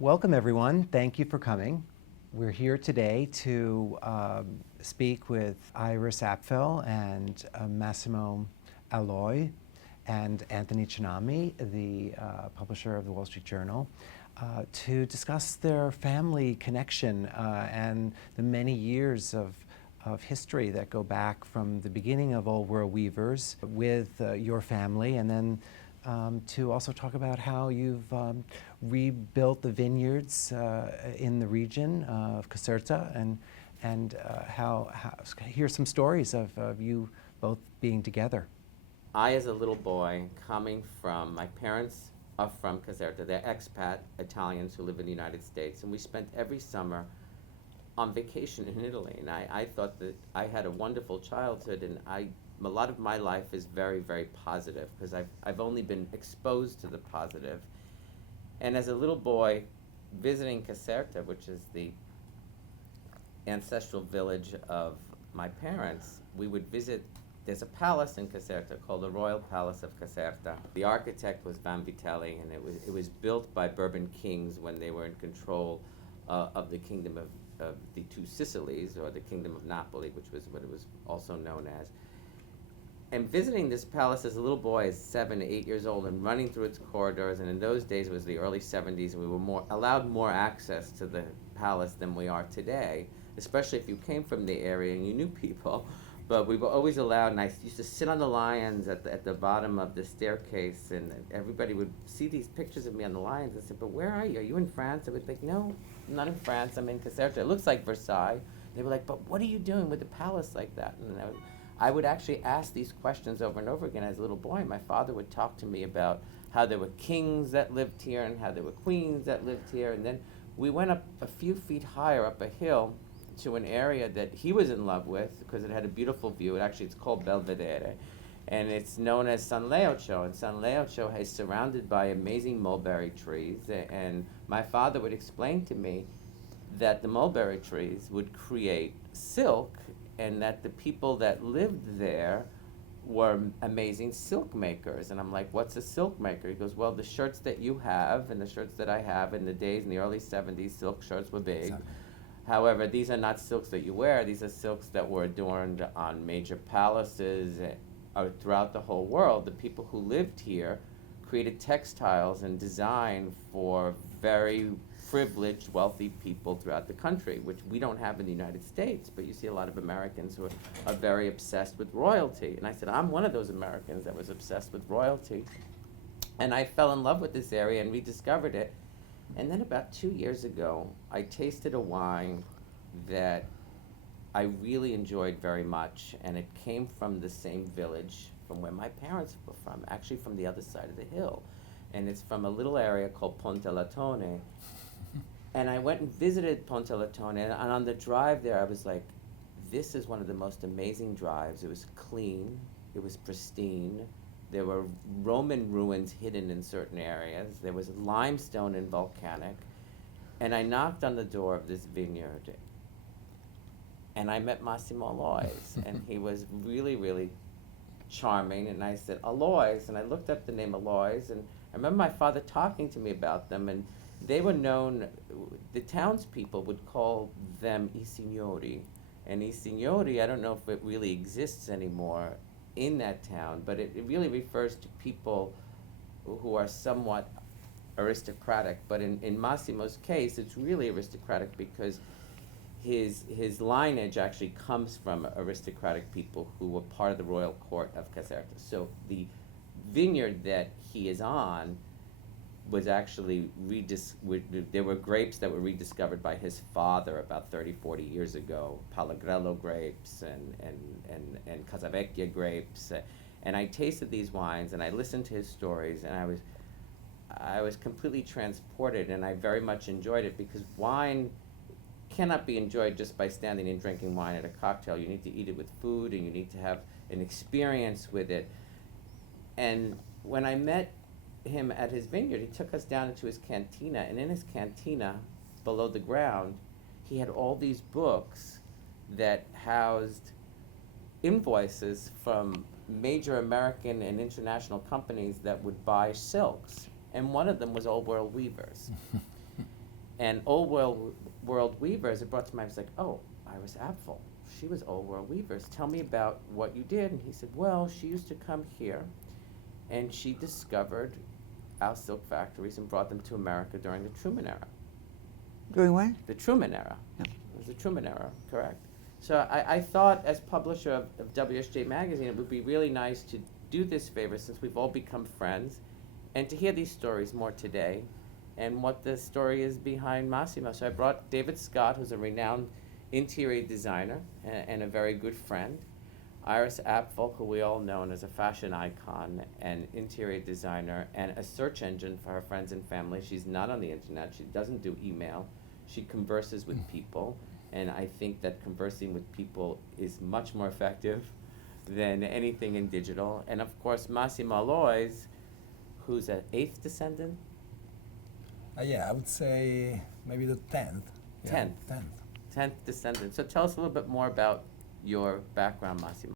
Welcome, everyone. Thank you for coming. We're here today to speak with Iris Apfel and Massimo Alois and Anthony Cenname, the publisher of the Wall Street Journal, to discuss their family connection and the many years of history that go back from the beginning of Old World Weavers with your family, and then to also talk about how you've rebuilt the vineyards in the region of Caserta, and hear some stories of you both being together. I, as a little boy, coming from, my parents are from Caserta. They're expat Italians who live in the United States, and we spent every summer on vacation in Italy. And I thought that I had a wonderful childhood, and a lot of my life is very, very positive because I've only been exposed to the positive. And as a little boy, visiting Caserta, which is the ancestral village of my parents, we would visit. There's a palace in Caserta called the Royal Palace of Caserta. The architect was Vanvitelli, and it was built by Bourbon kings when they were in control of the kingdom of the Two Sicilies, or the kingdom of Napoli, which was what it was also known as. And visiting this palace as a little boy, as 7, 8 years old, and running through its corridors, and in those days it was the early 70s, and we were allowed more access to the palace than we are today, especially if you came from the area and you knew people. But we were always allowed, and I used to sit on the lions at the bottom of the staircase, and everybody would see these pictures of me on the lions and say, "But where are you? Are you in France?" I would think, "No, I'm not in France, I'm in Caserta. It looks like Versailles." They were like, "But what are you doing with a palace like that?" And I would actually ask these questions over and over again as a little boy. My father would talk to me about how there were kings that lived here and how there were queens that lived here. And then we went up a few feet higher up a hill to an area that he was in love with because it had a beautiful view. It's called Belvedere, and it's known as San Leocho. And San Leocho is surrounded by amazing mulberry trees. And my father would explain to me that the mulberry trees would create silk, and that the people that lived there were amazing silk makers. And I'm like, "What's a silk maker?" He goes, "Well, the shirts that you have and the shirts that I have in the early 70s, silk shirts were big. Exactly. However, these are not silks that you wear. These are silks that were adorned on major palaces throughout the whole world. The people who lived here created textiles and design for very privileged, wealthy people throughout the country, which we don't have in the United States, but you see a lot of Americans who are very obsessed with royalty." And I said, "I'm one of those Americans that was obsessed with royalty." And I fell in love with this area and rediscovered it. And then about 2 years ago, I tasted a wine that I really enjoyed very much, and it came from the same village from where my parents were from, actually from the other side of the hill. And it's from a little area called Pontelatone. And I went and visited Pontelatone, and on the drive there, I was like, this is one of the most amazing drives. It was clean, it was pristine. There were Roman ruins hidden in certain areas. There was limestone and volcanic. And I knocked on the door of this vineyard, and I met Massimo Alois, and he was really, really charming. And I said, "Alois," and I looked up the name Alois, and I remember my father talking to me about them, and they were known, the townspeople would call them I Signori. And I Signori, I don't know if it really exists anymore in that town, but it really refers to people who are somewhat aristocratic. But in Massimo's case, it's really aristocratic because his lineage actually comes from aristocratic people who were part of the royal court of Caserta. So the vineyard that he is on was actually there were grapes that were rediscovered by his father about 30, 40 years ago, Palagrello grapes and Casavecchia grapes. And I tasted these wines and I listened to his stories, and I was completely transported, and I very much enjoyed it because wine cannot be enjoyed just by standing and drinking wine at a cocktail. You need to eat it with food, and you need to have an experience with it. And when I met him at his vineyard, he took us down into his cantina, and in his cantina, below the ground, he had all these books that housed invoices from major American and international companies that would buy silks, and one of them was Old World Weavers. And Old World Weavers, it brought to mind, I was like, oh, Iris Apfel. She was Old World Weavers. Tell me about what you did. And he said, well, she used to come here and she discovered our silk factories and brought them to America during the Truman era. During what? The Truman era. Yep. It was the Truman era, correct. So I thought, as publisher of WSJ magazine, it would be really nice to do this favor, since we've all become friends, and to hear these stories more today, and what the story is behind Massimo. So I brought David Scott, who's a renowned interior designer and a very good friend, Iris Apfel, who we all know as a fashion icon and interior designer, and a search engine for her friends and family. She's not on the internet. She doesn't do email. She converses with people, and I think that conversing with people is much more effective than anything in digital. And of course, Massimo Alois, who's an 8th descendant? Yeah, I would say maybe the 10th. Yeah, 10th. 10th. 10th descendant. So tell us a little bit more about your background, Massimo.